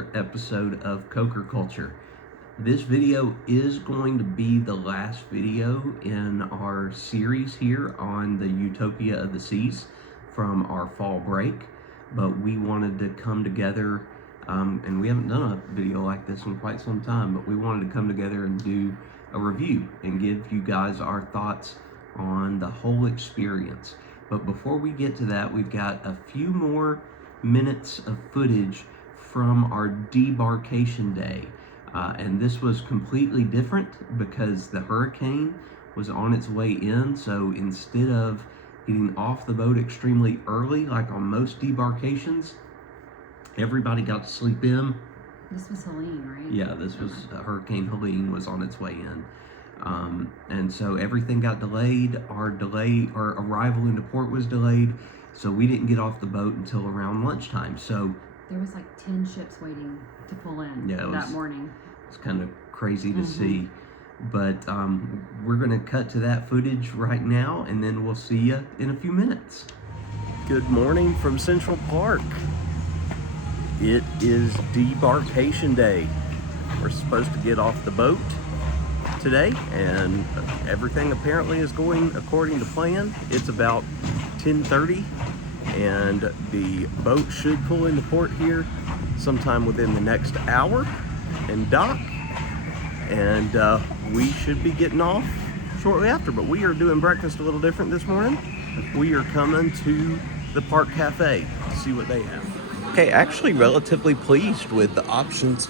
another episode of Coker Culture. This video is going to be the last video in our series here on the Utopia of the Seas from our fall break, but we wanted to come together, and we haven't done a video like this in quite some time, but we wanted to come together and do a review and give you guys our thoughts on the whole experience. But before we get to that, we've got a few more minutes of footage from our debarkation day. And this was completely different because the hurricane was on its way in. So instead of getting off the boat extremely early, like on most debarkations, everybody got to sleep in. This was Helene, right? Yeah, this was Hurricane Helene was on its way in. And so everything got delayed. Our arrival into port was delayed. So we didn't get off the boat until around lunchtime. So there was like 10 ships waiting to pull in that morning. It's kind of crazy to see. But we're going to cut to that footage right now, and then we'll see you in a few minutes. Good morning from Central Park. It is debarkation day. We're supposed to get off the boat today, and everything apparently is going according to plan. It's about 10:30, and the boat should pull into port here sometime within the next hour and dock, and we should be getting off shortly after. But we are doing breakfast a little different this morning. We are coming to the Park Cafe to see what they have. Okay, actually relatively pleased with the options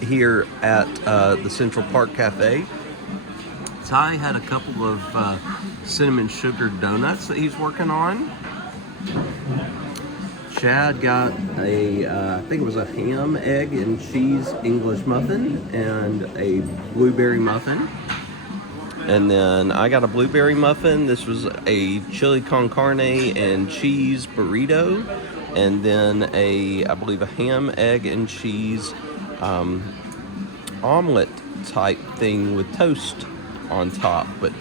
here at the Central Park Cafe. Ty had a couple of cinnamon sugar donuts that he's working on. Chad got I think it was a ham, egg, and cheese English muffin and a blueberry muffin. And then I got a blueberry muffin. This was a chili con carne and cheese burrito. And then I believe a ham, egg, and cheese omelet type thing with toast on top. But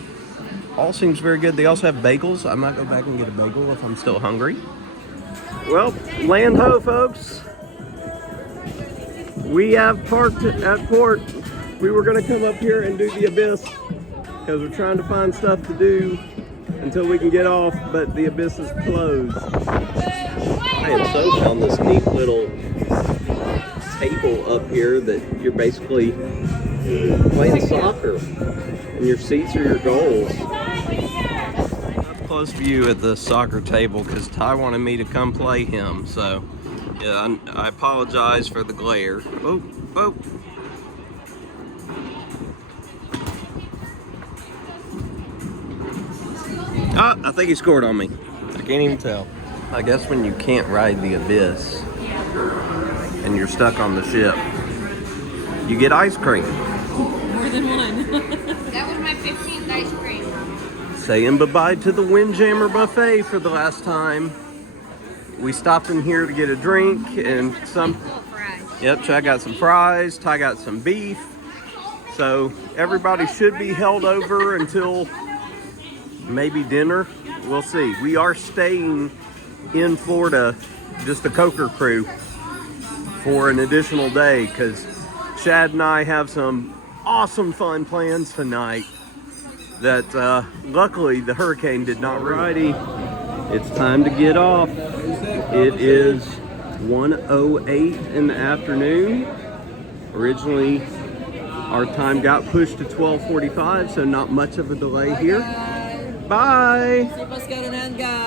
all seems very good. They also have bagels. I might go back and get a bagel if I'm still hungry. Well, land ho, folks. We have parked at port. We were going to come up here and do the abyss because we're trying to find stuff to do until we can get off, but the abyss is closed. I and So found this neat little table up here that you're basically playing soccer, and your seats are your goals. Up close view at the soccer table because Ty wanted me to come play him, so yeah, I apologize for the glare. Oh. I think he scored on me. I can't even tell. I guess when you can't ride the abyss and you're stuck on the ship, you get ice cream. More than one. That was my 15th ice cream. Saying bye-bye to the Windjammer buffet for the last time. We stopped in here to get a drink and some. Yep, Chad got some fries. Ty got some beef. So everybody should be held over until maybe dinner. We'll see. We are staying in Florida, just the Coker crew, for an additional day because Chad and I have some awesome fun plans tonight that luckily the hurricane did not ruin. Alrighty, it's time to get off. It is 1:08 in the afternoon. Originally our time got pushed to 12:45, so not much of a delay here. Bye!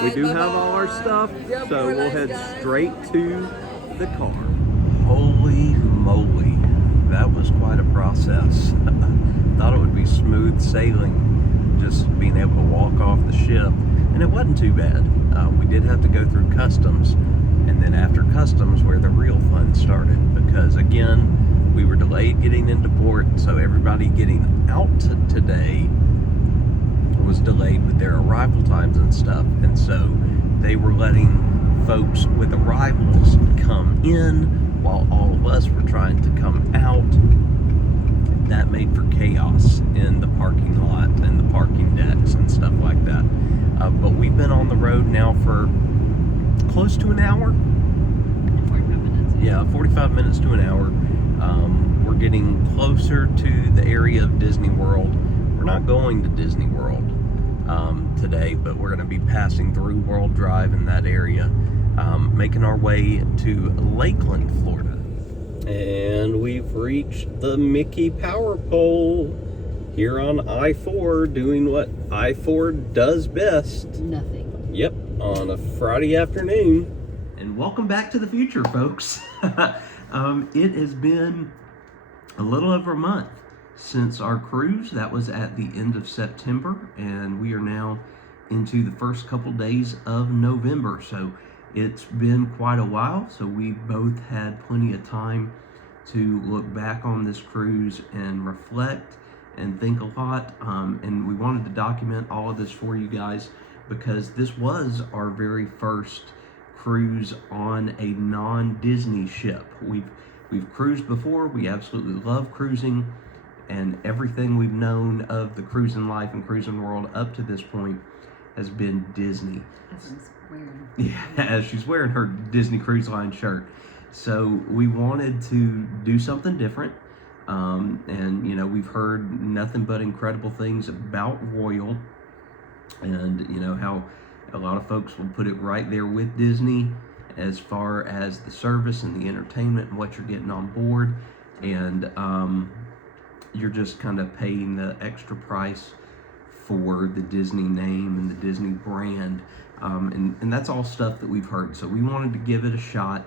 We do have all our stuff, so we'll head straight to the car. Holy moly, that was quite a process. Thought it would be smooth sailing, just being able to walk off the ship, and it wasn't too bad. We did have to go through customs, and then after customs where the real fun started, because again, we were delayed getting into port, so everybody getting out today was delayed with their arrival times and stuff, and so they were letting folks with arrivals come in while all of us were trying to come out. That made for chaos in the parking lot and the parking decks and stuff like that. But we've been on the road now for close to an hour. 45 minutes. Yeah, 45 minutes to an hour. We're getting closer to the area of Disney World. We're not going to Disney World today, but we're going to be passing through World Drive in that area, making our way to Lakeland, Florida. And we've reached the Mickey Power Pole here on I-4, doing what I-4 does best. Nothing. Yep, on a Friday afternoon. And welcome back to the future, folks. It has been a little over a month since our cruise. That was at the end of September, and we are now into the first couple days of November. So it's been quite a while. So we both had plenty of time to look back on this cruise and reflect and think a lot. And we wanted to document all of this for you guys because this was our very first cruise on a non-Disney ship. We've cruised before. We absolutely love cruising, and everything we've known of the cruising life and cruising world up to this point has been Disney. As she's wearing. Yeah, as she's wearing her Disney Cruise Line shirt. So we wanted to do something different. And you know, we've heard nothing but incredible things about Royal, and you know how a lot of folks will put it right there with Disney as far as the service and the entertainment and what you're getting on board. And you're just kind of paying the extra price for the Disney name and the Disney brand. And that's all stuff that we've heard. So we wanted to give it a shot.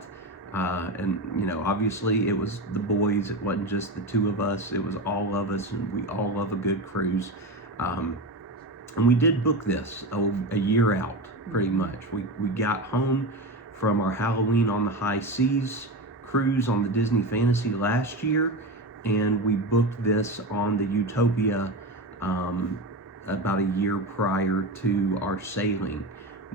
And you know, obviously it was the boys. It wasn't just the two of us. It was all of us, and we all love a good cruise. And we did book this a year out, pretty much. We got home from our Halloween on the High Seas cruise on the Disney Fantasy last year, and we booked this on the Utopia about a year prior to our sailing.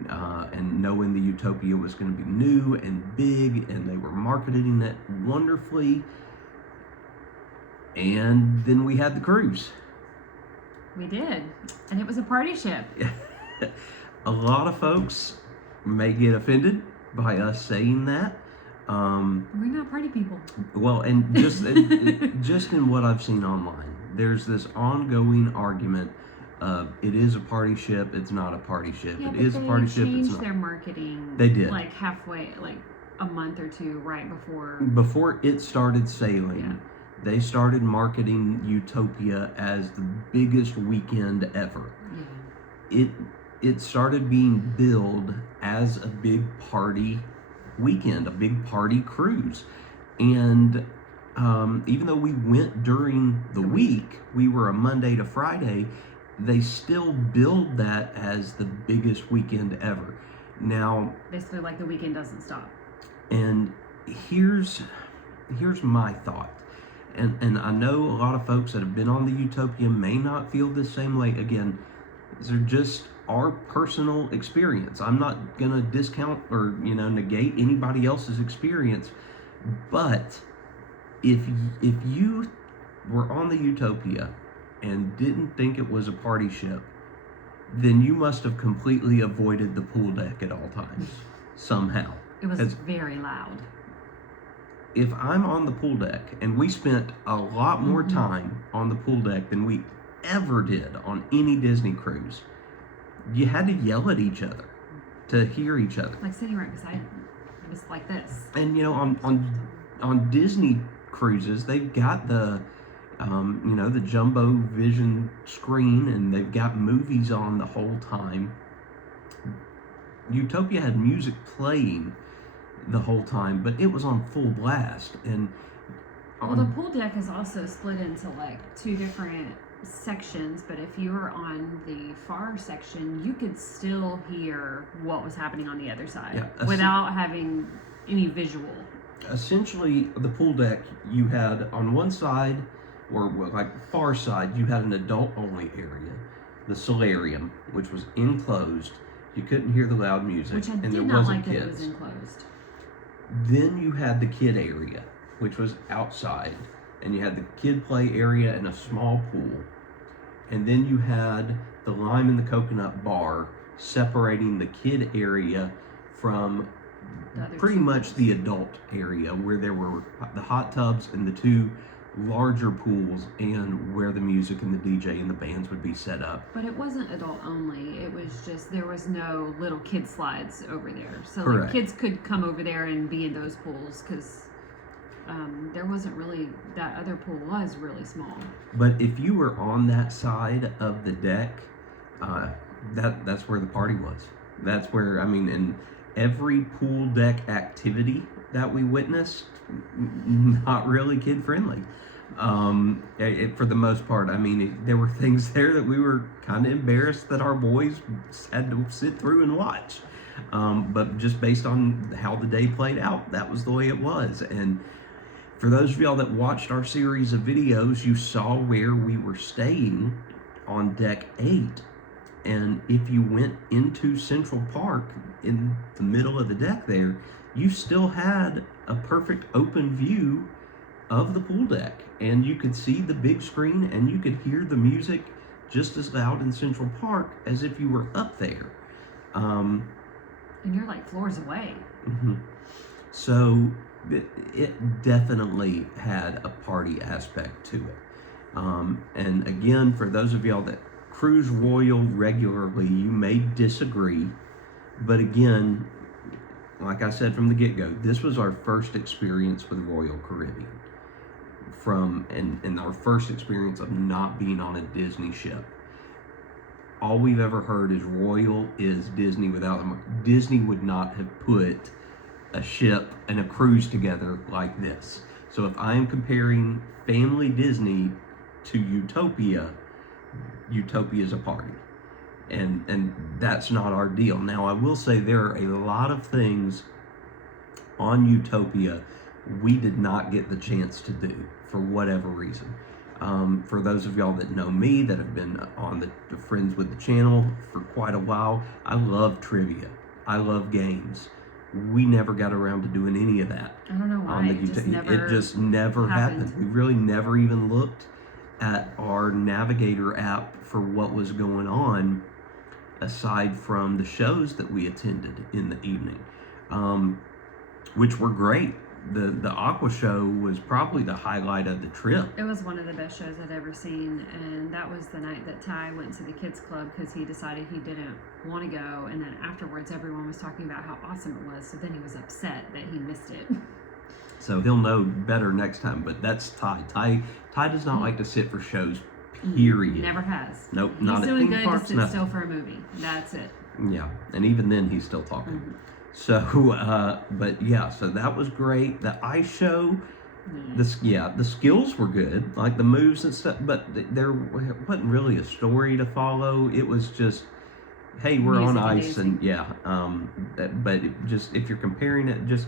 And knowing the Utopia was going to be new and big, and they were marketing it wonderfully. And then we had the cruise. We did, and it was a party ship. A lot of folks may get offended by us saying that. We're not party people. Well, and just just in what I've seen online, there's this ongoing argument of it is a party ship, it's not a party ship. Yeah, it is a party ship, it's changed not. their marketing. They did. Like halfway, like a month or two right before. Before it started sailing. Yeah. They started marketing Utopia as the biggest weekend ever. Yeah. It started being billed as a big party weekend, a big party cruise. And even though we went during the week, we were a Monday to Friday, they still billed that as the biggest weekend ever. Now, Basically, like the weekend doesn't stop. and here's my thought. And I know a lot of folks that have been on the Utopia may not feel the same way. Again, these are just our personal experience. I'm not going to discount or, you know, negate anybody else's experience. But if you were on the Utopia and didn't think it was a party ship, then you must have completely avoided the pool deck at all times, somehow. It was very loud. If I'm on the pool deck, and we spent a lot more time on the pool deck than we ever did on any Disney cruise, you had to yell at each other to hear each other. Like sitting right beside him, just like this. And you know, on Disney cruises, they've got the you know, the jumbo vision screen, and they've got movies on the whole time. Utopia had music playing the whole time, but it was on full blast. And Well, the pool deck is also split into like two different sections, but if you were on the far section, you could still hear what was happening on the other side without having any visual. Essentially, the pool deck, you had on one side, or like the far side, you had an adult-only area, the solarium, which was enclosed. You couldn't hear the loud music, Which I and did there not wasn't like that kids. it was enclosed. Then you had the kid area, which was outside, and you had the kid play area and a small pool. And then you had the lime and the coconut bar separating the kid area from The other pretty two much pools. the adult area where there were the hot tubs and the two larger pools, and where the music and the DJ and the bands would be set up. But it wasn't adult only. It was just, there was no little kid slides over there. So Correct. like kids could come over there and be in those pools because there wasn't really, that other pool was really small. But if you were on that side of the deck, that's where the party was. That's where, I mean, and every pool deck activity that we witnessed, not really kid friendly. For the most part, I mean, there were things there that we were kind of embarrassed that our boys had to sit through and watch. But just based on how the day played out, that was the way it was. And for those of y'all that watched our series of videos, you saw where we were staying on deck 8. And if you went into Central Park in the middle of the deck there, you still had a perfect open view of the pool deck. And you could see the big screen and you could hear the music just as loud in Central Park as if you were up there. And you're like floors away. Mm-hmm. So it definitely had a party aspect to it. And again, for those of y'all that cruise Royal regularly, you may disagree, but again, like I said from the get-go, this was our first experience with Royal Caribbean, and our first experience of not being on a Disney ship. All we've ever heard is Royal is Disney without them. Disney would not have put a ship and a cruise together like this. So if I am comparing Family Disney to Utopia, Utopia is a party, and that's not our deal. Now I will say there are a lot of things on Utopia we did not get the chance to do for whatever reason. For those of y'all that know me, that have been on the Friends with the channel for quite a while, I love trivia. I love games. We never got around to doing any of that. I don't know why. It just never happened. We really never even looked at our Navigator app for what was going on, aside from the shows that we attended in the evening, which were great. The Aqua show was probably the highlight of the trip. It was one of the best shows I'd ever seen, and that was the night that Ty went to the kids club because he decided he didn't want to go, and then afterwards everyone was talking about how awesome it was, so then he was upset that he missed it. So he'll know better next time, but that's Ty. Ty does not like to sit for shows, period. Never has. Nope, he's not at doing theme good parks, to sit nothing. still for a movie. That's it. Yeah, and even then he's still talking. Mm-hmm. So, but yeah, so that was great. The ice show, the skills were good, like the moves and stuff, but there wasn't really a story to follow. It was just, hey, we're music on and ice, dancing. and yeah. But it just, if you're comparing it, just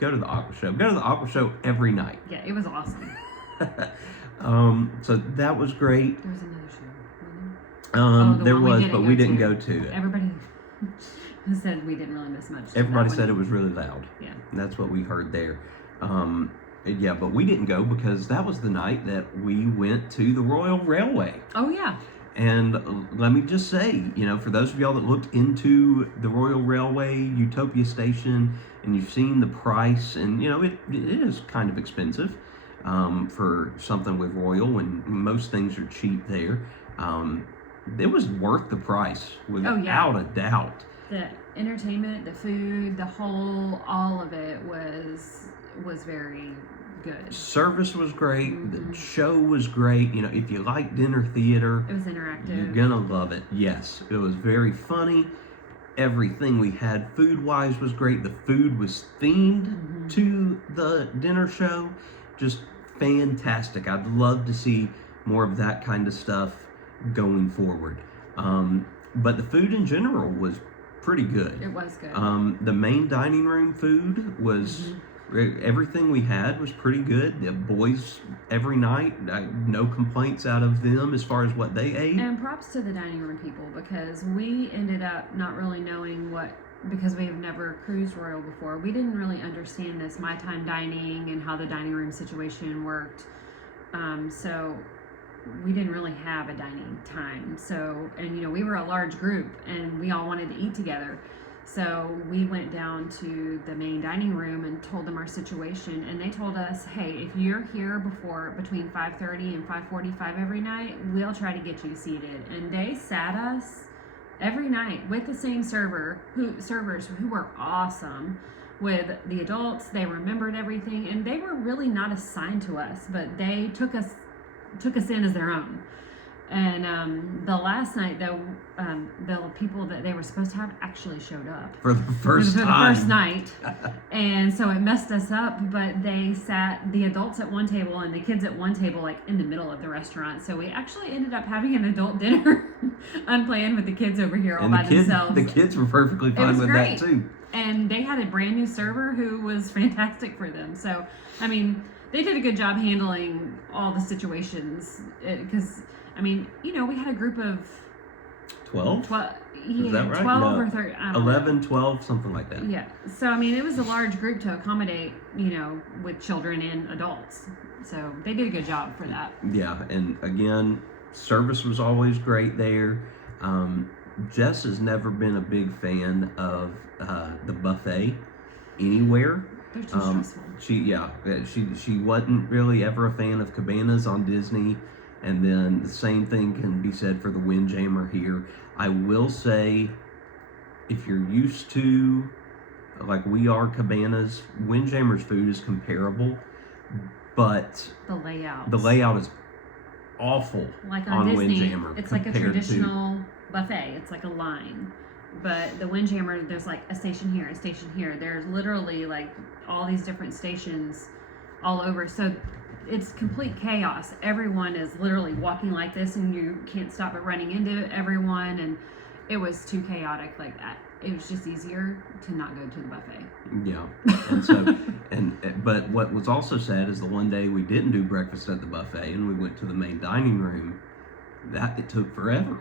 go to the Aqua show. Go to the Aqua show every night. Yeah, it was awesome. So that was great. There was another show. Wasn't there? There one was, but we didn't go to it. Everybody said we didn't really miss much. Everybody That said one. it was really loud. Yeah. And that's what we heard there. Yeah, but we didn't go because that was the night that we went to the Royal Railway. Oh yeah. And let me just say, for those of y'all that looked into the Royal Railway Utopia station and you've seen the price, and it is kind of expensive for something with Royal when most things are cheap there. It was worth the price without a doubt. The entertainment, the food, all of it was very good. Service was great. Mm-hmm. The show was great. If you like dinner theater, It was interactive. you're gonna love it. Yes, it was very funny. Everything we had food-wise was great. The food was themed to the dinner show. Just fantastic. I'd love to see more of that kind of stuff going forward. But the food in general was pretty good. It was good. The main dining room food was everything we had was pretty good. The boys every night, no complaints out of them as far as what they ate. And props to the dining room people, because we ended up not really knowing because we have never cruised Royal before. We didn't really understand this my time dining and how the dining room situation worked. So we didn't really have a dining time. So, and we were a large group and we all wanted to eat together. So we went down to the main dining room and told them our situation, and they told us, hey, if you're here between 5:30 and 5:45 every night, we'll try to get you seated. And they sat us every night with the same servers who were awesome. With the adults, they remembered everything, and they were really not assigned to us, but they took us in as their own. And the last night, though, the people that they were supposed to have actually showed up For the first time. the first night, and so it messed us up. But they sat the adults at one table and the kids at one table, like in the middle of the restaurant. So we actually ended up having an adult dinner unplanned with the kids over here all by themselves. The kids were perfectly fine with great. that too. And they had a brand new server who was fantastic for them. So, I mean, they did a good job handling all the situations. Because, I mean, you know, we had a group of 12? Yeah, that right? 12 No. or 13. 11, 12, something like that. Yeah. So, I mean, it was a large group to accommodate, you know, with children and adults. So, they did a good job for that. Yeah, and again, service was always great there. Jess has never been a big fan of the buffet anywhere. They're too stressful. She wasn't really ever a fan of cabanas on Disney, and then the same thing can be said for the Windjammer here. I will say, if you're used to, like we are, cabanas, Windjammer's food is comparable, but The layout is awful. Like on Disney, Windjammer it's like a compared to- traditional buffet. It's like a line. But the Windjammer, there's like a station here, a station here. There's literally like all these different stations all over. So it's complete chaos. Everyone is literally walking like this, and you can't stop but running into everyone. And it was too chaotic like that. It was just easier to not go to the buffet. Yeah, and so, but what was also sad is the one day we didn't do breakfast at the buffet, and we went to the main dining room. That it took forever.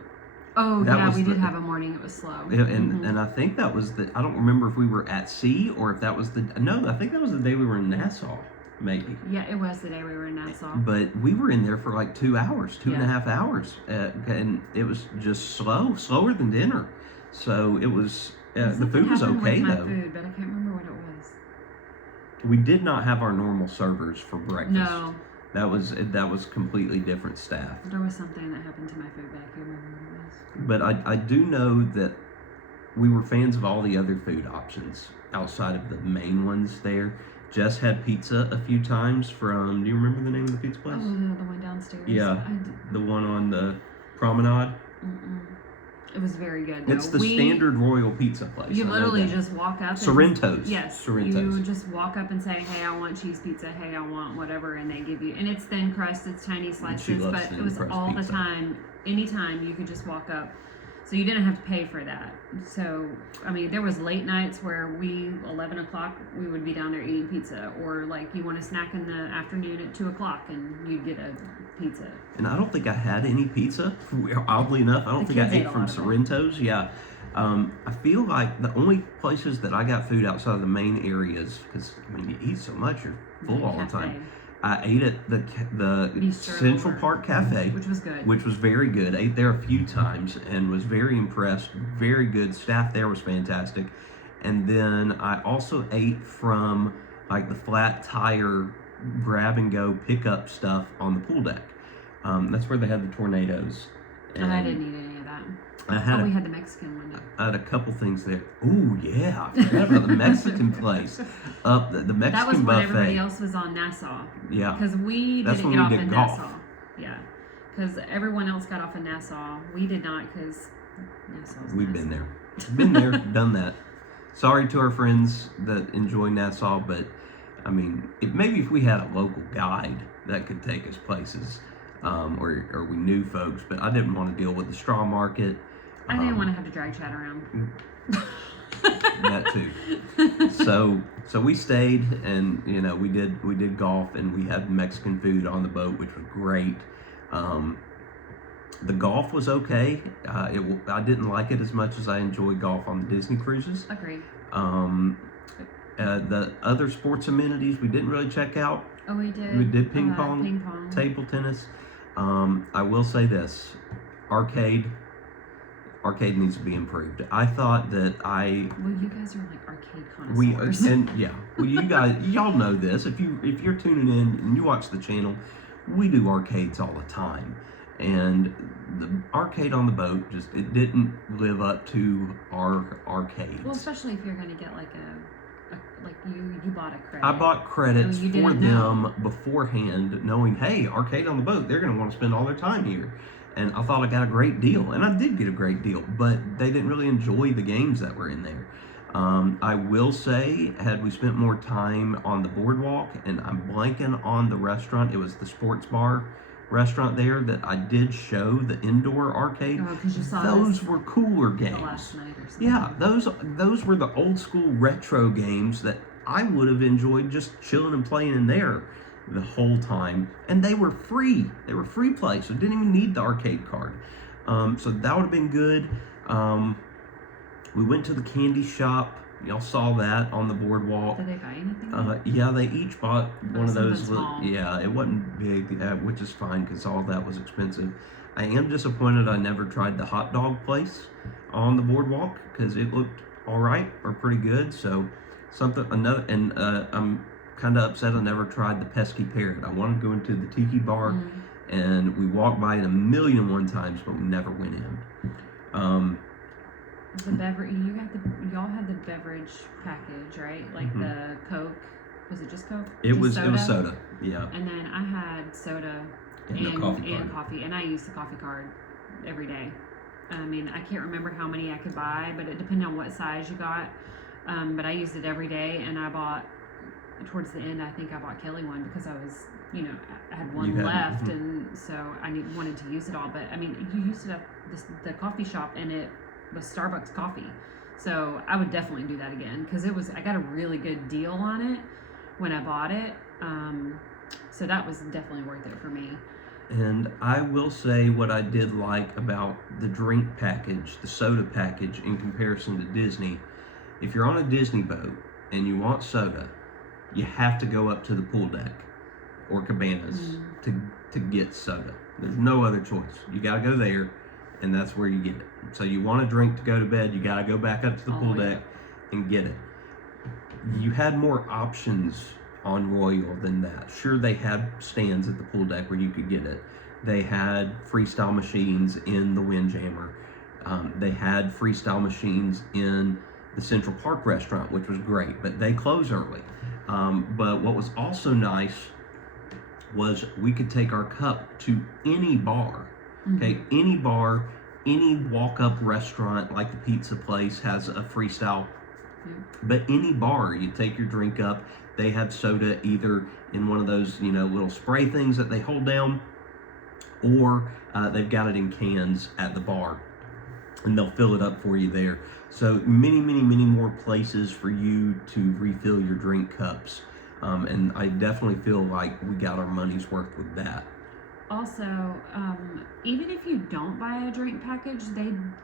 Oh, That yeah, was we did the- have a morning. It was slow. And I think that was I don't remember if we were at sea or if that was I think that was the day we were in Nassau, maybe. Yeah, it was the day we were in Nassau. But we were in there for like 2 hours, two and a Yeah. half hours, and it was just slower than dinner. So it was, the Something food was happened okay with my though. food, but I can't remember what it was. We did not have our normal servers for breakfast. No, That was completely different staff. there was something that happened to my food, but I can't remember what it was. But I do know that we were fans of all the other food options outside of the main ones there. Jess had pizza a few times from, do you remember the name of the pizza place? Oh, the one downstairs. Yeah. The one on the promenade. It was very good, though. It's the standard royal pizza place. You I know literally that. just walk up. Sorrento's. Yes. Sorrento's. You just walk up and say, hey, I want cheese pizza. Hey, I want whatever. And they give you, and it's thin crust, it's tiny slices, loves but thin it was crust all pizza. the time. Anytime you could just walk up. So you didn't have to pay for that. So, I mean, there was late nights where 11 o'clock, we would be down there eating pizza. Or like you want a snack in the afternoon at 2 o'clock and you'd get a pizza. And I don't think I had any pizza. Oddly enough, I don't think I kids ate ate a from lot of it. Sorrento's. Yeah. I feel like the only places that I got food outside of the main areas, because I mean, you eat so much, you're full all the time. I ate at the Bistro Central or- Park Cafe, Which was good. which was very good. Ate there a few times and was very impressed. Very good. Staff there was fantastic. And then I also ate from like the flat tire grab and go pickup stuff on the pool deck. That's where they had the tornadoes. And I didn't eat any of that. I had, We had the Mexican one. I had a couple things there. Oh yeah, I forgot about the Mexican place. The Mexican That was when buffet. everybody else was on Nassau. Yeah. Because we That's didn't when get we off did in golf. Nassau. Yeah. Because everyone else got off in Nassau. We did not because Nassau's We've Nassau. been there. Been there, done that. Sorry to our friends that enjoy Nassau, but I mean, maybe if we had a local guide that could take us places, or we knew folks, but I didn't want to deal with the straw market. I didn't want to have to drag Chad around. That too. So we stayed, and you know, we did golf, and we had Mexican food on the boat, which was great. The golf was okay. I didn't like it as much as I enjoyed golf on the Disney cruises. Agree. The other sports amenities we didn't really check out. Oh, we did. We did ping pong, Ping pong. table tennis. I will say this: arcade arcade needs to be improved. I thought that Well, you guys are like arcade we connoisseurs. and yeah, well, you guys, y'all know this. If you're tuning in and you watch the channel, we do arcades all the time, and the arcade on the boat it didn't live up to our arcades. Well, especially if you're going to get like like you bought a credit. I bought credits So you for didn't them know. beforehand, knowing, hey, arcade on the boat, they're going to want to spend all their time here. And I thought I got a great deal, and I did get a great deal, but they didn't really enjoy the games that were in there. I will say, had we spent more time on the boardwalk, and I'm blanking on the restaurant, it was the sports bar restaurant there that I did show the indoor arcade. Oh, because you saw Those this were cooler the games. last night or something. Yeah, those were the old school retro games that I would have enjoyed just chilling and playing in there the whole time, and they were free. They were free play, so didn't even need the arcade card. So that would have been good. We went to the candy shop. Y'all saw that on the boardwalk. Did they buy anything? Yeah, they each bought one of those. Something small. Yeah, it wasn't big, which is fine because all that was expensive. I am disappointed I never tried the hot dog place on the boardwalk because it looked all right or pretty good. So I'm kind of upset I never tried the pesky parrot. I wanted to go into the tiki bar, and we walked by it a million and one times, but we never went in. The beverage, y'all had the beverage package, right? Like the Coke. Was it just Coke? It was soda. Yeah. And then I had soda and coffee, and I used the coffee card every day. I mean, I can't remember how many I could buy, but it depended on what size you got. But I used it every day, and I bought towards the end. I think I bought Kelly one because I was, I had one left, and so I wanted to use it all. But I mean, you used it at the coffee shop, and it was Starbucks coffee. So I would definitely do that again because I got a really good deal on it when I bought it. So that was definitely worth it for me. And I will say what I did like about the drink package, the soda package, in comparison to Disney. If you're on a Disney boat and you want soda, you have to go up to the pool deck or cabanas to get soda. There's no other choice. You got to go there, and that's where you get it. So you want a drink to go to bed, you got to go back up to the pool deck and get it. You had more options on Royal than that. Sure, they had stands at the pool deck where you could get it. They had freestyle machines in the Windjammer. They had freestyle machines in the Central Park restaurant, which was great, but they close early. But what was also nice was we could take our cup to any bar. Okay, any bar, any walk-up restaurant like the pizza place has a freestyle. But any bar, you take your drink up, they have soda either in one of those, little spray things that they hold down, or they've got it in cans at the bar, and they'll fill it up for you there. So many, many, many more places for you to refill your drink cups. And I definitely feel like we got our money's worth with that. Also, even if you don't buy a drink package,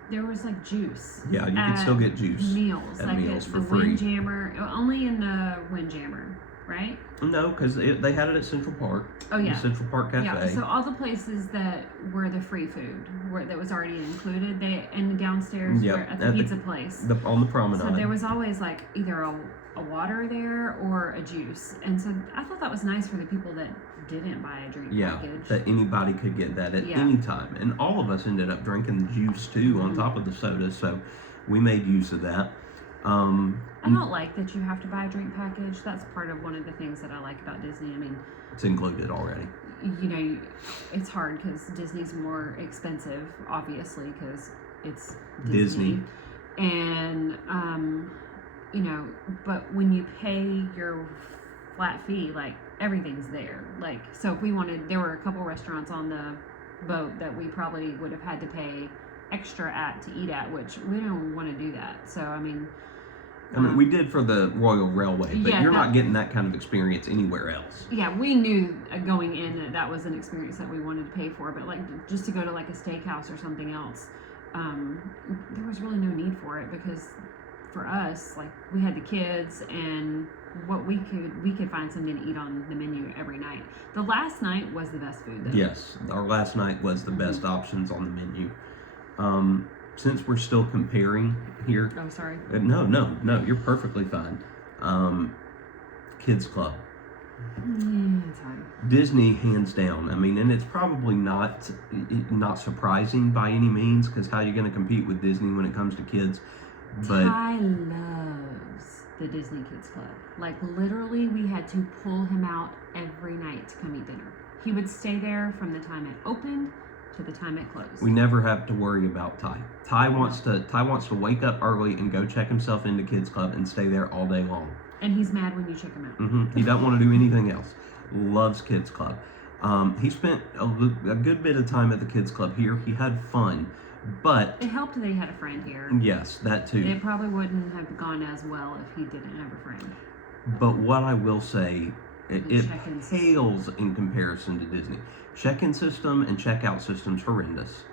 there was like juice. Yeah, you can still get juice meals, at like meals for the free. Windjammer, only in the Windjammer, right? No, because they had it at Central Park. Oh yeah, the Central Park Cafe. Yeah, so all the places that were the free food that was already included, and downstairs were at the pizza place. On the promenade. So there was always like either a water there or a juice, and so I thought that was nice for the people that didn't buy a drink package. That anybody could get that at any time, and all of us ended up drinking the juice too on top of the soda, so we made use of that. I don't like that you have to buy a drink package. That's part of one of the things that I like about Disney. I mean, it's included already. It's hard because Disney's more expensive, obviously, because it's Disney. And but when you pay your flat fee, like everything's there. Like, so if we wanted, there were a couple restaurants on the boat that we probably would have had to pay extra to eat at, which we don't want to do that. So I mean, we did for the Royal Railway, but you're not getting that kind of experience anywhere else. Yeah, we knew going in that was an experience that we wanted to pay for, but like just to go to like a steakhouse or something else, there was really no need for it because for us, like we had the kids and what we could find something to eat on the menu every night. The last night was the best food though. Yes, our last night was the best options on the menu. since we're still comparing here, Oh, sorry. no, you're perfectly fine. Kids Club. Yeah, it's hard. Disney, hands down. I mean, and it's probably not surprising by any means, because how are you going to compete with Disney when it comes to kids? But Ty loves the Disney Kids Club. Like, literally, we had to pull him out every night to come eat dinner. He would stay there from the time it opened to the time it closed. we never have to worry about Ty. Ty wants to wake up early and go check himself into Kids Club and stay there all day long. And he's mad when you check him out. He doesn't want to do anything else. Loves Kids Club. He spent a good bit of time at the Kids Club here. He had fun, but It helped that he had a friend here. yes, that too. It probably wouldn't have gone as well if he didn't have a friend. But what I will say, it check-in system. pales in comparison to Disney. Check-in system and check-out system's horrendous,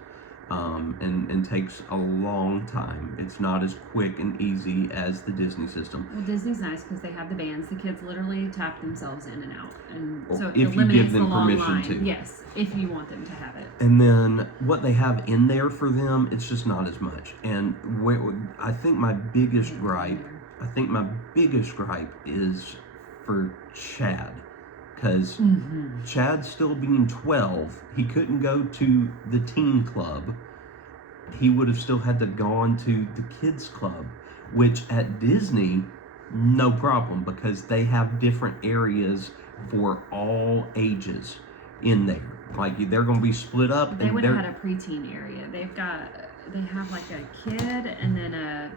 and takes a long time. It's not as quick and easy as the Disney system. Well, Disney's nice because they have the bands. The kids literally tap themselves in and out, and so it If you eliminates give them the long permission line. to. Yes, if you want them to have it. And then what they have in there for them, it's just not as much. And I think my biggest gripe is for Chad. Because Chad still being 12, he couldn't go to the teen club. He would have still had to gone to the kids club, which at Disney, no problem, because they have different areas for all ages in there. Like, they're going to be split up. They would have had a preteen area. They have like a kid and then a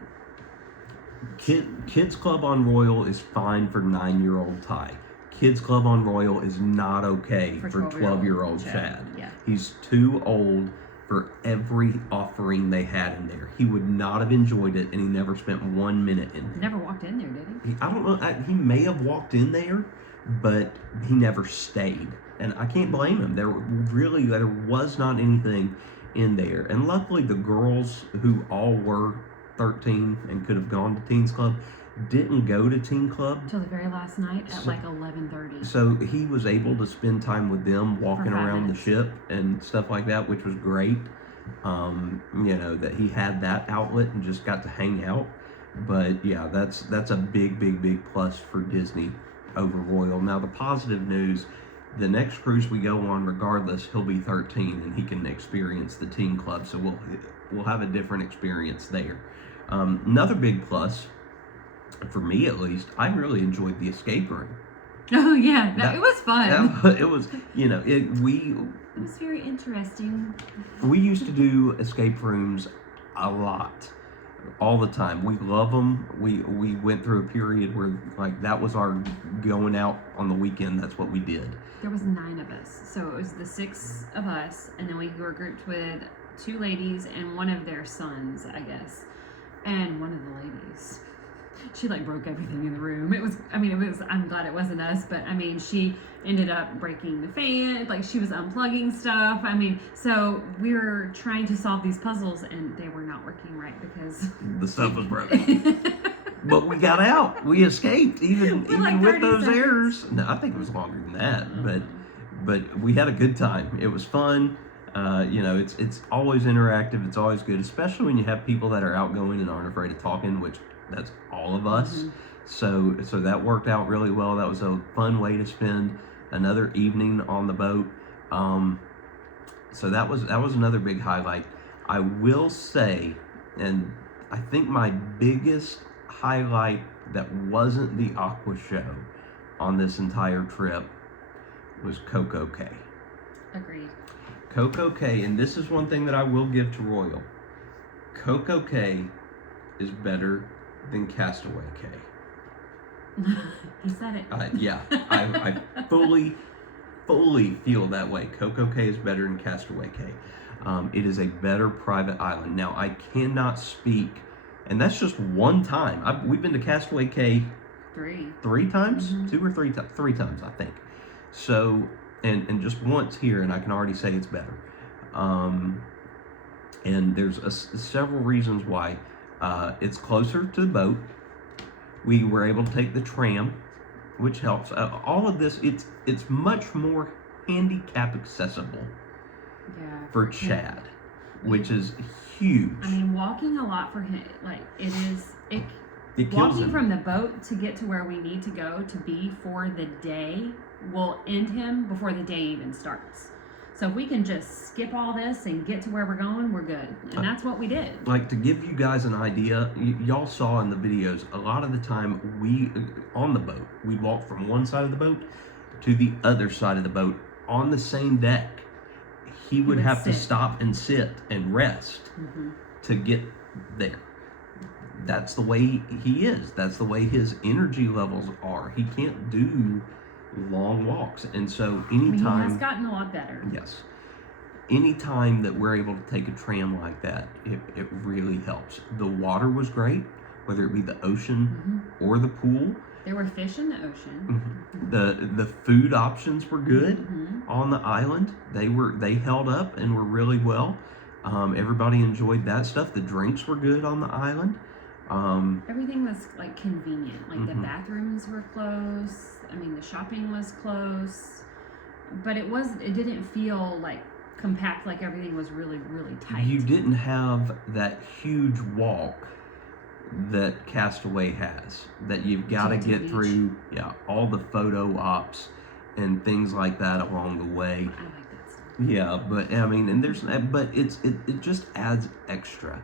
Kids Club on Royal is fine for 9-year-old Ty. Kids Club on Royal is not okay for 12-year-old Chad. Yeah. He's too old for every offering they had in there. He would not have enjoyed it, and he never spent 1 minute in there. Never walked in there, did he? I don't know. He may have walked in there, but he never stayed. And I can't blame him. There was not anything in there. And luckily, the girls who all were 13 and could have gone to Teens Club didn't go to Teen Club Until the very last night at like 11:30. So he was able to spend time with them walking For 5 around minutes. the ship and stuff like that, which was great. That he had that outlet and just got to hang out. But yeah, that's a big plus for Disney over Royal. Now the positive news, the next cruise we go on, regardless, he'll be 13 and he can experience the teen club. So we'll have a different experience there. Another big plus, for me at least, I really enjoyed the escape room. Oh yeah, it was fun. It was, it was very interesting. we used to do escape rooms a lot, all the time. We love them. We went through a period where like that was our going out on the weekend. That's what we did. There was 9 of us, so it was the 6 of us, and then we were grouped with 2 ladies and one of their sons, I guess. And one of the ladies, she like broke everything in the room. I'm glad it wasn't us, but she ended up breaking the fan. Like, she was unplugging stuff. So we were trying to solve these puzzles and they were not working right because the stuff was broken. But we got out. We escaped, even like with 30 those seconds. errors. No, I think it was longer than that, but we had a good time. It was fun. It's always interactive. It's always good, especially when you have people that are outgoing and aren't afraid of talking, which that's all of us. So that worked out really well. That was a fun way to spend another evening on the boat. So that was another big highlight. I will say, and I think my biggest highlight that wasn't the Aqua show on this entire trip was Coco Cay. Agreed. Coco Cay, and this is one thing that I will give to Royal. Coco Cay is better than Castaway Cay. He said it. I fully feel that way. Coco Cay is better than Castaway Cay. It is a better private island. Now, I cannot speak, and that's just one time. We've been to Castaway Cay 3 times? 2 or 3 times? 3 times, I think. So, and just once here, and I can already say it's better. And there's several reasons why. It's closer to the boat. We were able to take the tram, which helps. All of this, it's much more handicap accessible for Chad. which is huge. I mean, walking a lot for him, like it kills walking him. from the boat to get to where we need to go to be for the day will end him before the day even starts. So if we can just skip all this and get to where we're going, we're good. And that's what we did. Like, to give you guys an idea, y'all saw in the videos, a lot of the time on the boat, we walk from one side of the boat to the other side of the boat on the same deck. He would have to stop and sit and rest to get there. That's the way he is. That's the way his energy levels are. He can't do long walks. And so anytime... he has gotten a lot better. Yes. Anytime that we're able to take a tram like that, it really helps. The water was great, whether it be the ocean or the pool. There were fish in the ocean. The food options were good on the island. They held up and were really well. Everybody enjoyed that stuff. The drinks were good on the island. Everything was like convenient. Like the bathrooms were close. I mean, the shopping was close, but it didn't feel like compact. Like everything was really, really tight. You didn't have that huge walk that Castaway has, that you've got to get through. Yeah, all the photo ops and things like that along the way. I like that stuff. Yeah, but I mean, and it just adds extra.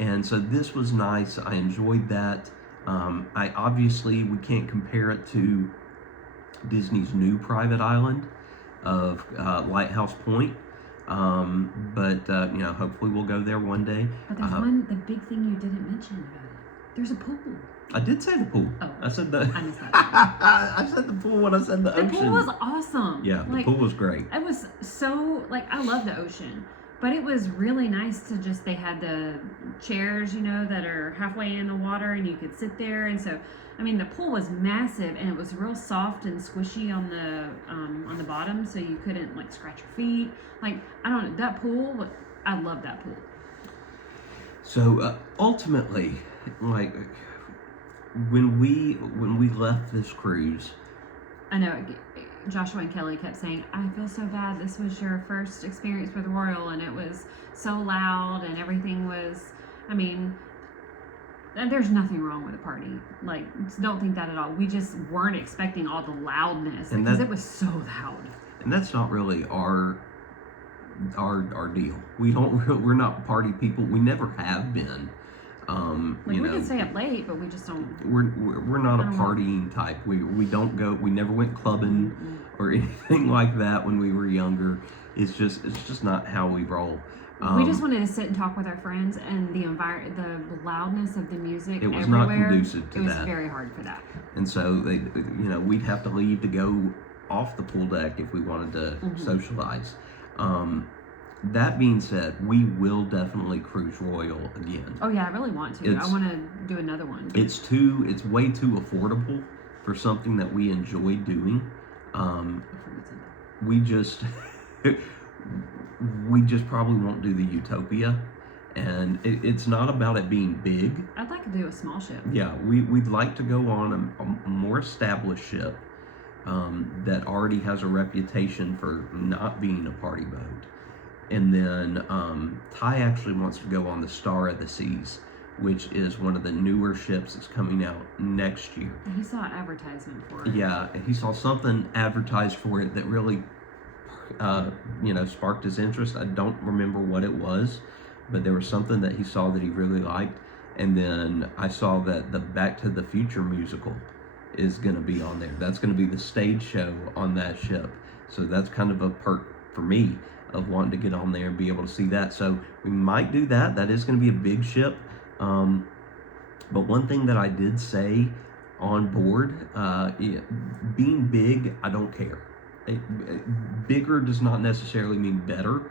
And so this was nice. I enjoyed that. We can't compare it to Disney's new private island of Lighthouse Point. Hopefully we'll go there one day. But there's the big thing you didn't mention about it. There's a pool. I did say the pool. Oh, I said the. I missed that. I said the pool when I said the ocean. The pool was awesome. Yeah, the pool was great. It was so, I love the ocean. But it was really nice to they had the chairs, that are halfway in the water and you could sit there. And so, I mean, the pool was massive and it was real soft and squishy on the bottom. So you couldn't scratch your feet. I don't know, that pool, I love that pool. So ultimately, when we left this cruise, I know Joshua and Kelly kept saying, I feel so bad. This was your first experience with Royal and it was so loud and everything was, there's nothing wrong with a party. Don't think that at all. We just weren't expecting all the loudness because it was so loud. And that's not really our deal. We're not party people. We never have been. We can stay up late, but we just don't. We're not a partying type. We don't go. We never went clubbing or anything like that when we were younger. It's just not how we roll. We just wanted to sit and talk with our friends, and the loudness of the music. It was everywhere, not conducive to that. It was very hard for that. And so we'd have to leave to go off the pool deck if we wanted to socialize. That being said, we will definitely cruise Royal again. Oh yeah, I really want to. I want to do another one. It's way too affordable for something that we enjoy doing. We just probably won't do the Utopia, and it's not about it being big. I'd like to do a small ship. Yeah, we'd like to go on a more established ship that already has a reputation for not being a party boat. And then Ty actually wants to go on the Star of the Seas, which is one of the newer ships that's coming out next year. He saw an advertisement for it. Yeah, he saw something advertised for it that really, sparked his interest. I don't remember what it was, but there was something that he saw that he really liked. And then I saw that the Back to the Future musical is going to be on there. That's going to be the stage show on that ship. So that's kind of a perk for me of wanting to get on there and be able to see that. So we might do that. That is going to be a big ship. But one thing that I did say on board, being big, I don't care. Bigger does not necessarily mean better.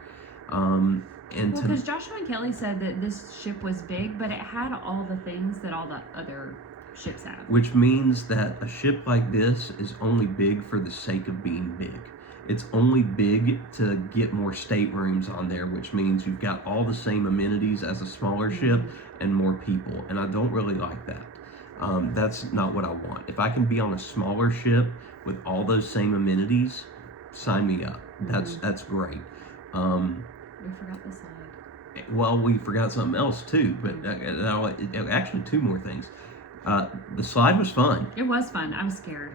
Because Joshua and Kelly said that this ship was big, but it had all the things that all the other ships have. Which means that a ship like this is only big for the sake of being big. It's only big to get more staterooms on there, which means you've got all the same amenities as a smaller ship and more people. And I don't really like that. That's not what I want. If I can be on a smaller ship with all those same amenities, sign me up. That's great. We forgot the slide. well, we forgot something else too, but actually 2 more things. The slide was fun. It was fun. I was scared.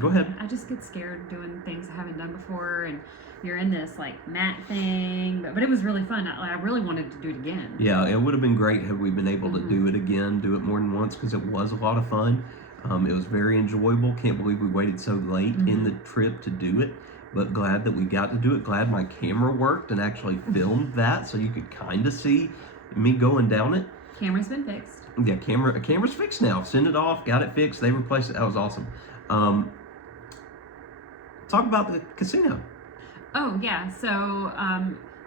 Go ahead. I just get scared doing things I haven't done before, and you're in this like mat thing, but it was really fun. I really wanted to do it again. Yeah, it would have been great had we been able to do it again, do it more than once, because it was a lot of fun. It was very enjoyable. Can't believe we waited so late in the trip to do it, but glad that we got to do it. Glad my camera worked and actually filmed that, so you could kind of see me going down it. Camera's been fixed. Yeah, camera's fixed now. Send it off, got it fixed. They replaced it. That was awesome. Talk about the casino. Oh yeah, so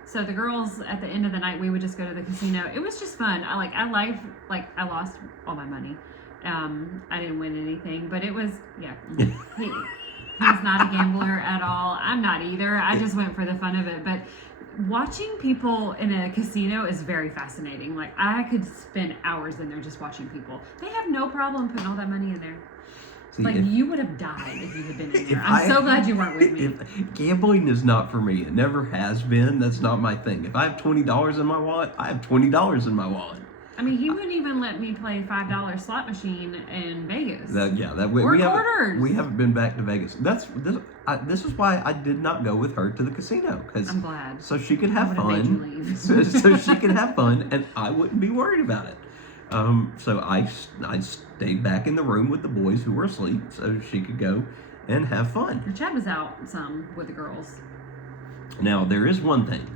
so the girls at the end of the night we would just go to the casino. It was just fun. I lost all my money. I didn't win anything, but it was he's not a gambler at all. I'm not either. I just went for the fun of it. But watching people in a casino is very fascinating. Like I could spend hours in there just watching people. They have no problem putting all that money in there. See, you would have died if you had been in there. I'm so glad you weren't with me. Gambling is not for me. It never has been. That's not my thing. If I have $20 in my wallet, I have $20 in my wallet. I mean, he wouldn't even let me play $5 slot machine in Vegas. We haven't been back to Vegas. This is why I did not go with her to the casino, because I'm glad. So she could have fun. so she could have fun, and I wouldn't be worried about it. So I stayed back in the room with the boys who were asleep, so she could go and have fun. Chad was out some with the girls. Now there is one thing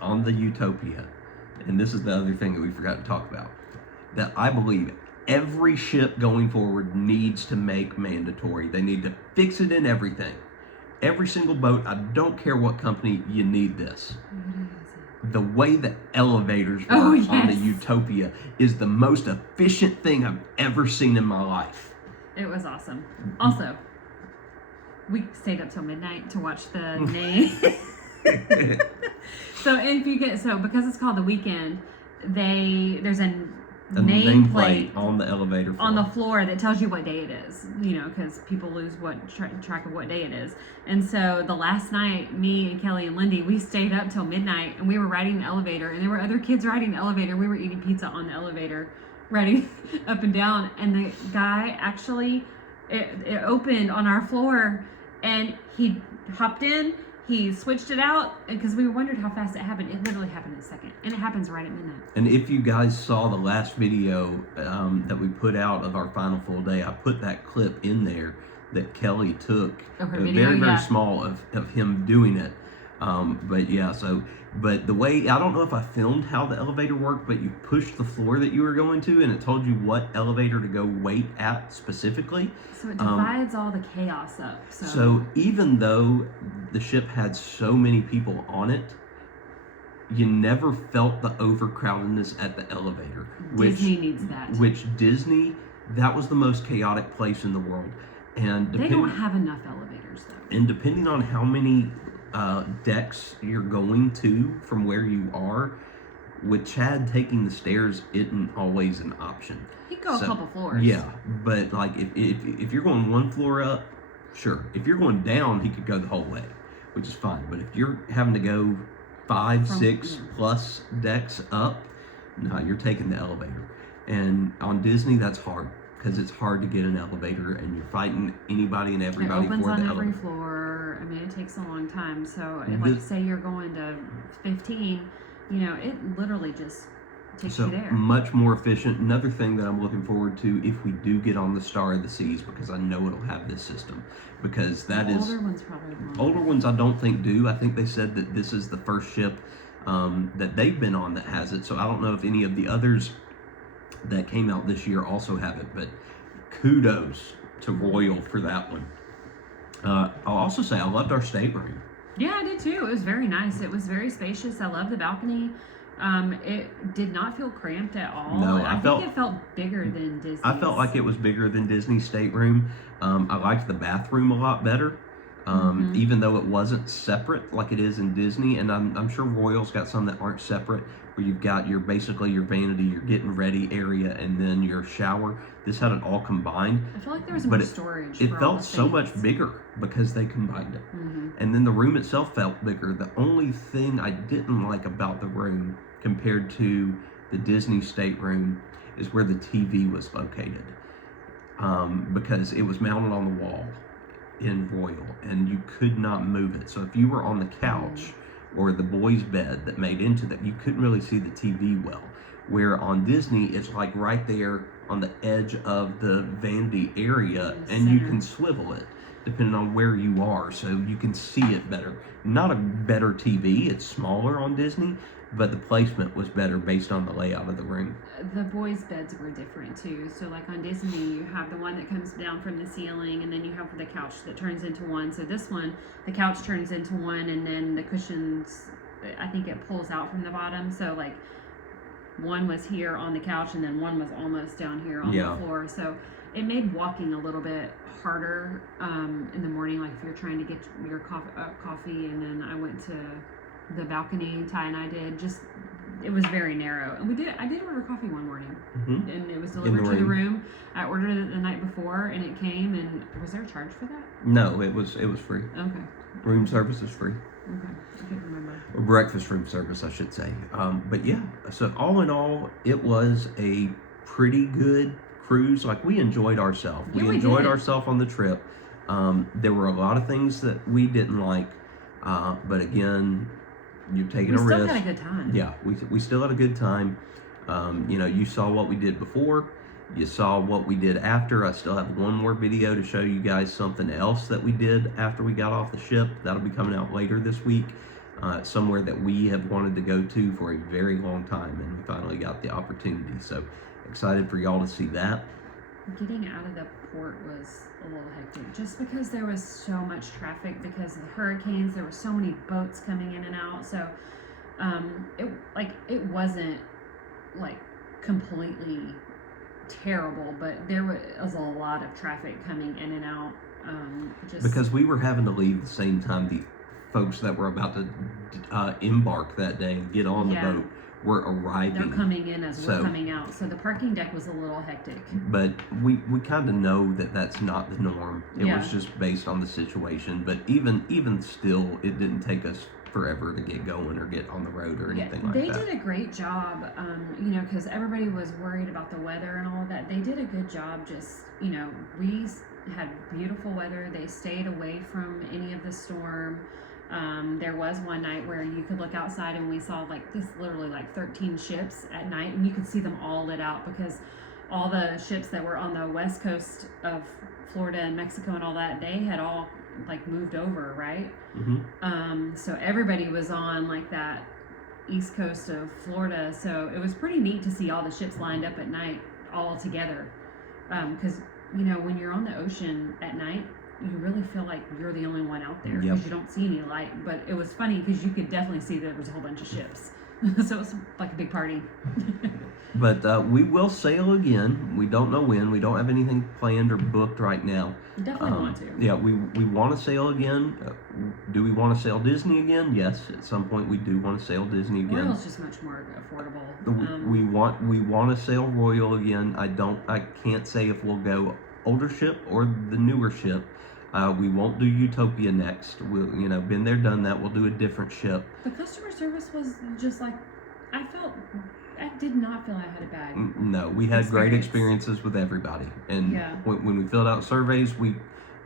on the Utopia, and this is the other thing that we forgot to talk about, that I believe every ship going forward needs to make mandatory. They need to fix it in everything. Every single boat, I don't care what company, you need this. The way the elevators work on the Utopia is the most efficient thing I've ever seen in my life. It was awesome. Also, we stayed up till midnight to watch the name. So because it's called the Weekend, there's a nameplate on the elevator floor. On the floor that tells you what day it is, because people lose track of what day it is. And so the last night, me and Kelly and Lindy, we stayed up till midnight, and we were riding the elevator, and there were other kids riding the elevator. We were eating pizza on the elevator, riding up and down, and the guy actually, it opened on our floor, and he hopped in. He switched it out because we wondered how fast it happened. It literally happened in a second, and it happens right at midnight. And if you guys saw the last video that we put out of our final full day, I put that clip in there that Kelly took, very small of him doing it. But the way, I don't know if I filmed how the elevator worked, but you pushed the floor that you were going to, and it told you what elevator to go wait at specifically. So it divides all the chaos up. So even though the ship had so many people on it, you never felt the overcrowdedness at the elevator. Disney needs that. That was the most chaotic place in the world. And they don't have enough elevators though. And depending on how many decks you're going to from where you are, with Chad taking the stairs isn't always an option. He could go a couple floors. Yeah, but like if you're going one floor up, sure. If you're going down, he could go the whole way, which is fine. But if you're having to go 5, 6 plus decks up, no, you're taking the elevator. And on Disney, that's hard because it's hard to get an elevator, and you're fighting anybody and everybody for the elevator. It opens on every floor. I mean, it takes a long time. So, if say you're going to 15, it literally just takes you there. Much more efficient. Another thing that I'm looking forward to, if we do get on the Star of the Seas, because I know it'll have this system, because older ones probably won't. Older ones I don't think do. I think they said that this is the first ship that they've been on that has it. So I don't know if any of the others that came out this year also have it, but kudos to Royal for that one. I'll also say I loved our stateroom. Yeah, I did too. It was very nice. It was very spacious. I love the balcony. It did not feel cramped at all. No, I think it felt bigger than Disney. I felt like it was bigger than Disney's stateroom. I liked the bathroom a lot better. Even though it wasn't separate like it is in Disney, and I'm sure Royal's got some that aren't separate, where you've got your vanity, your getting ready area, and then your shower. This had it all combined. I feel like there was more storage. It felt so much bigger because they combined it. And then the room itself felt bigger. The only thing I didn't like about the room compared to the Disney stateroom is where the TV was located, because it was mounted on the wall in Royal, and you could not move it. So if you were on the couch or the boys' bed that made into that, you couldn't really see the TV well. Where on Disney, it's like right there on the edge of the Vandy area, and you can swivel it depending on where you are, so you can see it better. Not a better TV, it's smaller on Disney, but the placement was better based on the layout of the room. The boys' beds were different too. So like on Disney, you have the one that comes down from the ceiling, and then you have the couch that turns into one. So this one, the couch turns into one, and then the cushions, I think it pulls out from the bottom. So like one was here on the couch, and then one was almost down here on the floor. So it made walking a little bit harder in the morning, like if you're trying to get your coffee. And then I went to the balcony, Ty and I did. Just, it was very narrow, and I did order coffee one morning, and it was delivered to the room. I ordered it the night before, and it came. And was there a charge for that? No, it was free. Okay. Room service is free. Okay, I can't remember. Or breakfast room service, I should say. But yeah, so all in all, it was a pretty good cruise. Like, we enjoyed ourselves. Yeah, we enjoyed ourselves on the trip. There were a lot of things that we didn't like, but again, you're taking a risk. We still had a good time. Yeah, we still had a good time. You know, you saw what we did before. You saw what we did after. I still have one more video to show you guys something else that we did after we got off the ship. That'll be coming out later this week. Somewhere that we have wanted to go to for a very long time, and we finally got the opportunity. So excited for y'all to see that. Getting out of the port was a little hectic, just because there was so much traffic because of the hurricanes. There were so many boats coming in and out. So it wasn't like completely terrible, but there was a lot of traffic coming in and out. Because we were having to leave at the same time the folks that were about to embark that day and get on the boat were arriving. They're coming in as we're coming out, so the parking deck was a little hectic. But we kind of know that that's not the norm. It was just based on the situation. But even still, it didn't take us forever to get going or get on the road or anything like that. They did a great job, you know, because everybody was worried about the weather and all that. They did a good job. Just, you know, we had beautiful weather. They stayed away from any of the storm. There was one night where you could look outside and we saw literally 13 ships at night, and you could see them all lit out because all the ships that were on the west coast of Florida and Mexico and all that, they had all moved over, right? So everybody was on that east coast of Florida, so it was pretty neat to see all the ships lined up at night all together, because you know, when you're on the ocean at night, you really feel like you're the only one out there because you don't see any light. But it was funny because you could definitely see there was a whole bunch of ships. So it was like a big party. But we will sail again. We don't know when. We don't have anything planned or booked right now. Definitely want to. Yeah, we want to sail again. Do we want to sail Disney again? Yes, at some point we do want to sail Disney again. Royal's just much more affordable. We want to sail Royal again. I can't say if we'll go older ship or the newer ship. We won't do Utopia next. We'll, been there, done that. We'll do a different ship. The customer service was just I did not feel I had a bad No, we had great experiences with everybody. And when we filled out surveys, we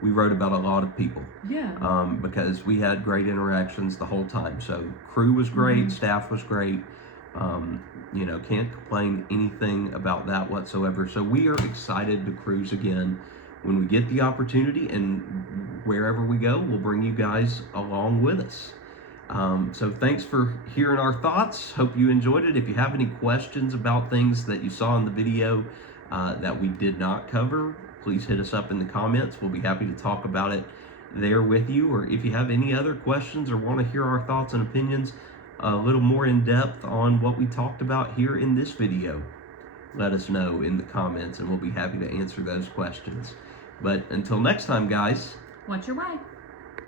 wrote about a lot of people. Yeah. Because we had great interactions the whole time. So crew was great, staff was great. Can't complain anything about that whatsoever. So we are excited to cruise again. When we get the opportunity, and wherever we go, we'll bring you guys along with us. So thanks for hearing our thoughts. Hope you enjoyed it. If you have any questions about things that you saw in the video that we did not cover, please hit us up in the comments. We'll be happy to talk about it there with you. Or if you have any other questions or want to hear our thoughts and opinions a little more in depth on what we talked about here in this video, let us know in the comments and we'll be happy to answer those questions. But until next time, guys. What's your why?